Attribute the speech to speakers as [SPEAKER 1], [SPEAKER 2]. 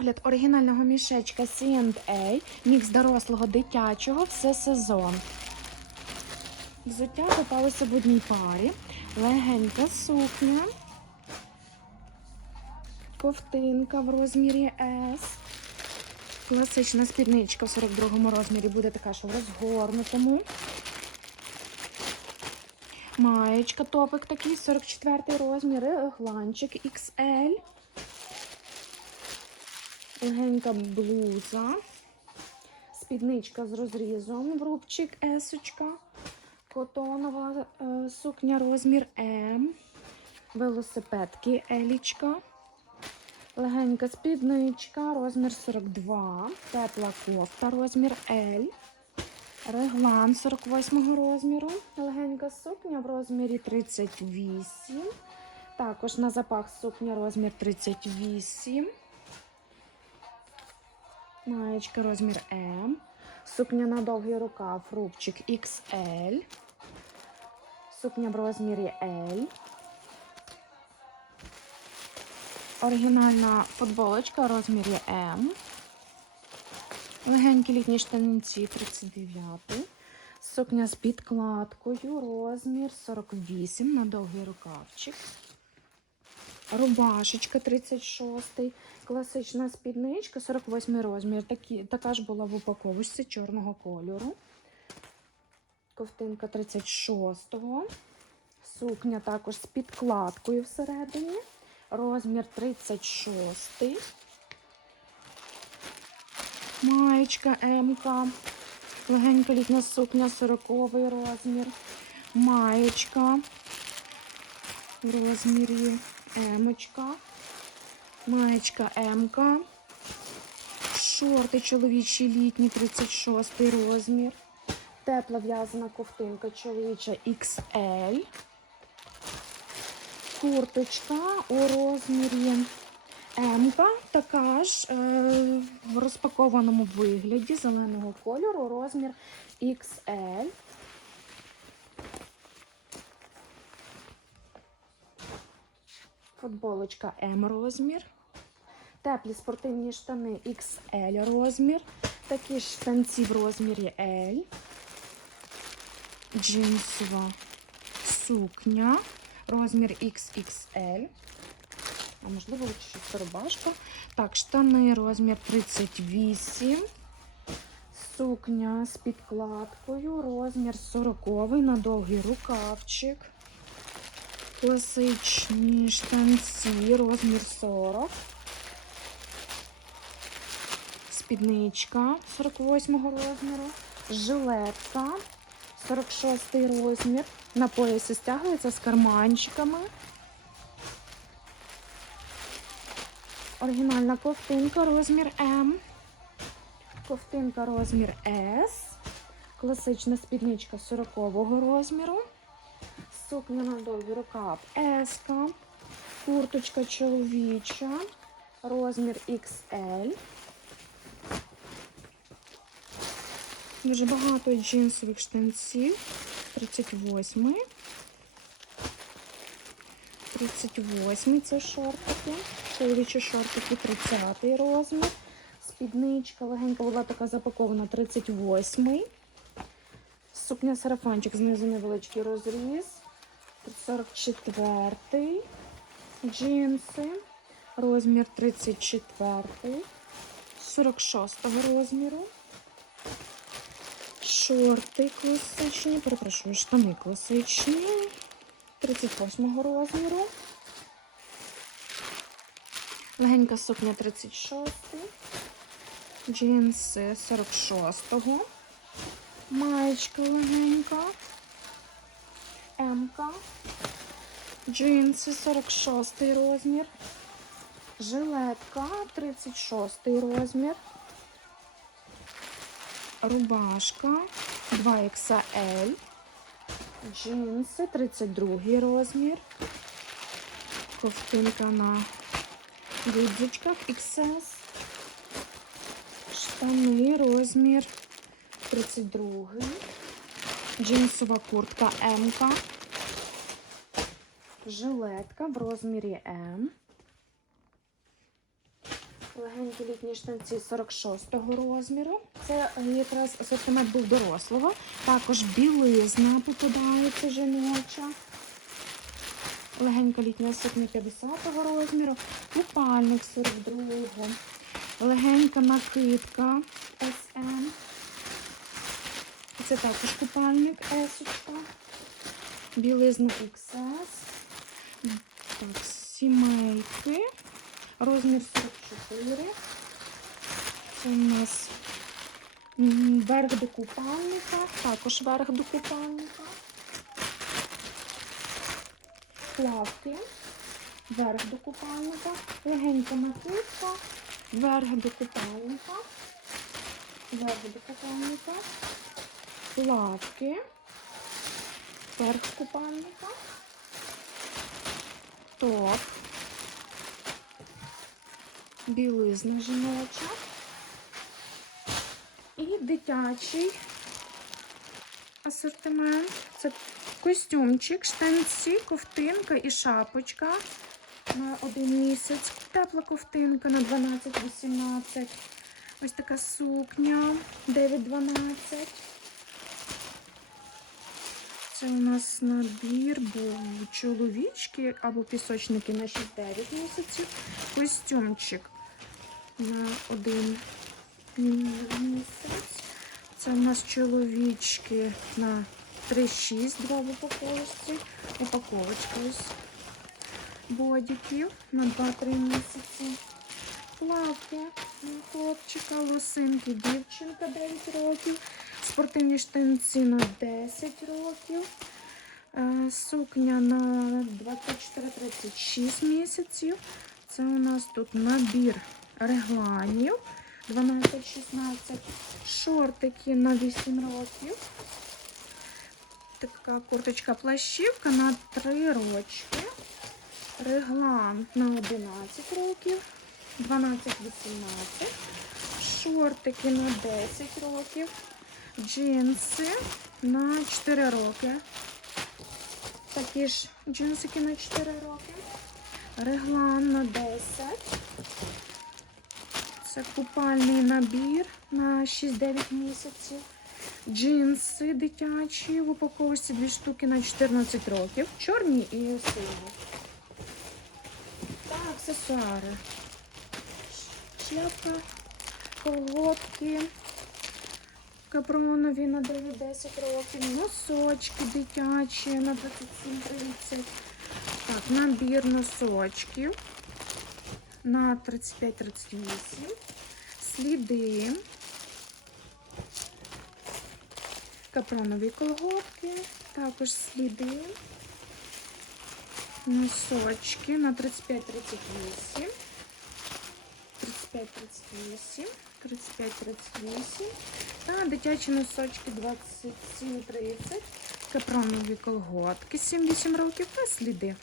[SPEAKER 1] огляд оригінального мішечка C&A, мікс дорослого дитячого, все сезон. Взуття попалося в одній парі. Легенька сукня. Ковтинка в розмірі S. Класична спідничка в 42 розмірі буде така, що в розгорнутому. Маєчка, топик такий, 44 розмір, гланчик XL. Легенька блуза. Спідничка з розрізом, рубчик есочка. Котонова е, сукня розмір М. Велосипедки Елічка. Легенька спідничка, розмір 42. Тепла кофта, розмір L. Реглан 48 розміру. Легенька сукня в розмірі 38. Також на запах сукня розмір 38. Маєчка розмір М. Сукня на довгий рукав, рубчик XL. Сукня в розмірі L. Оригінальна футболочка в розмірі М. Легенькі літні штанці 39. Сукня з підкладкою, розмір 48 на довгий рукавчик. Рубашечка 36, класична спідничка, 48 розмір. Такі, така ж була в упаковочці чорного кольору. Ковтинка 36-го. Сукня також з підкладкою всередині. Розмір 36. Маєчка МК. Легенька літня сукня 40 розмір. Маєчка в розмірі Емочка. Маєчка МК. Шорти чоловічі літні 36 розмір. Тепла в'язана ковтинка чоловіча XL. Курточка у розмірі М, така ж е, в розпакованому вигляді зеленого кольору, розмір XL. Футболочка М розмір. Теплі спортивні штани XL розмір. Такі ж штанці в розмірі L. Джинсова сукня. Розмір XXL. А можливо, це рубашка. Так, штани розмір 38. Сукня з підкладкою, розмір 40 на довгий рукавчик. Класичні штанці, розмір 40. Спідничка 48 розміру. Жилетка 46 розмір. На поясі стягується з карманчиками. Оригінальна ковтинка розмір М. Ковтинка розмір S. Класична спідничка 40 розміру. Сукня на довгий рукав S. Курточка чоловіча. Розмір XL. Дуже багато джинсових штанців. 38. 38 це шортики. Чоловічі шортики 30 розмір. Спідничка легенька була така запакована 38. Сукня сарафанчик, знизу невеличкий розріз. 44. Джинси. Розмір 34. 46 розміру. Шорти класичні, перепрошую, штани класичні. 38 розміру. Легенька сукня 36. Джинси 46-го. Маєчка легенька. М-ка. Джинси 46 розмір. Жилетка 36 розмір. Рубашка 2XL. Джинси 32 розмір. Ковтинка на гудзичках XS. Штани розмір 32. Джинсова куртка М. Жилетка в розмірі М. Легенькі літні штанці 46-го розміру. Це якраз асортимент був дорослого. Також білизна попадається жіноча. Легенька літня сукня 50-го розміру. Купальник 42-го. Легенька накидка SM. Це також купальник есочка. Білизна XS. Так, сімейки. Розмір 44. Це у нас верх до купальника. Також верх до купальника. Плавки. Верх до купальника. Легенька накидка. Верх до купальника. Верх до купальника. Плавки. Верх купальника. Топ. Білизна жіноча. І дитячий асортимент. Це костюмчик, штанці, ковтинка і шапочка на один місяць. Тепла ковтинка на 12-18. Ось така сукня 9-12. Це у нас набір був чоловічки або пісочники на 6-9 місяців. Костюмчик на один місяць. Це у нас чоловічки на 3-6, два в упаковочці. Упаковочка ось бодіків на 2-3 місяці. На хлопчика, лосинки, дівчинка 9 років. Спортивні штанці на 10 років. Е, Сукня на 24-36 місяців. Це у нас тут набір регланів 12-16. Шортики на 8 років. Така курточка плащівка на 3 рочки. Реглан на 11 років. 12-18. Шортики на 10 років. Джинси на 4 роки. Такі ж джинсики на 4 роки. Реглан на 10. Це купальний набір на 6-9 місяців. Джинси дитячі в упаковці 2 штуки на 14 років. Чорні і сині. Та аксесуари. Шляпка, колготки. Капронові на 9-10 років, носочки дитячі на 27-30. Так, набір носочків на 35-38. Сліди. Капронові колготки, також сліди. Носочки на 35-38. 35-38. 35-38. Та дитячі носочки 27-30. Капронові колготки 7-8 років та сліди.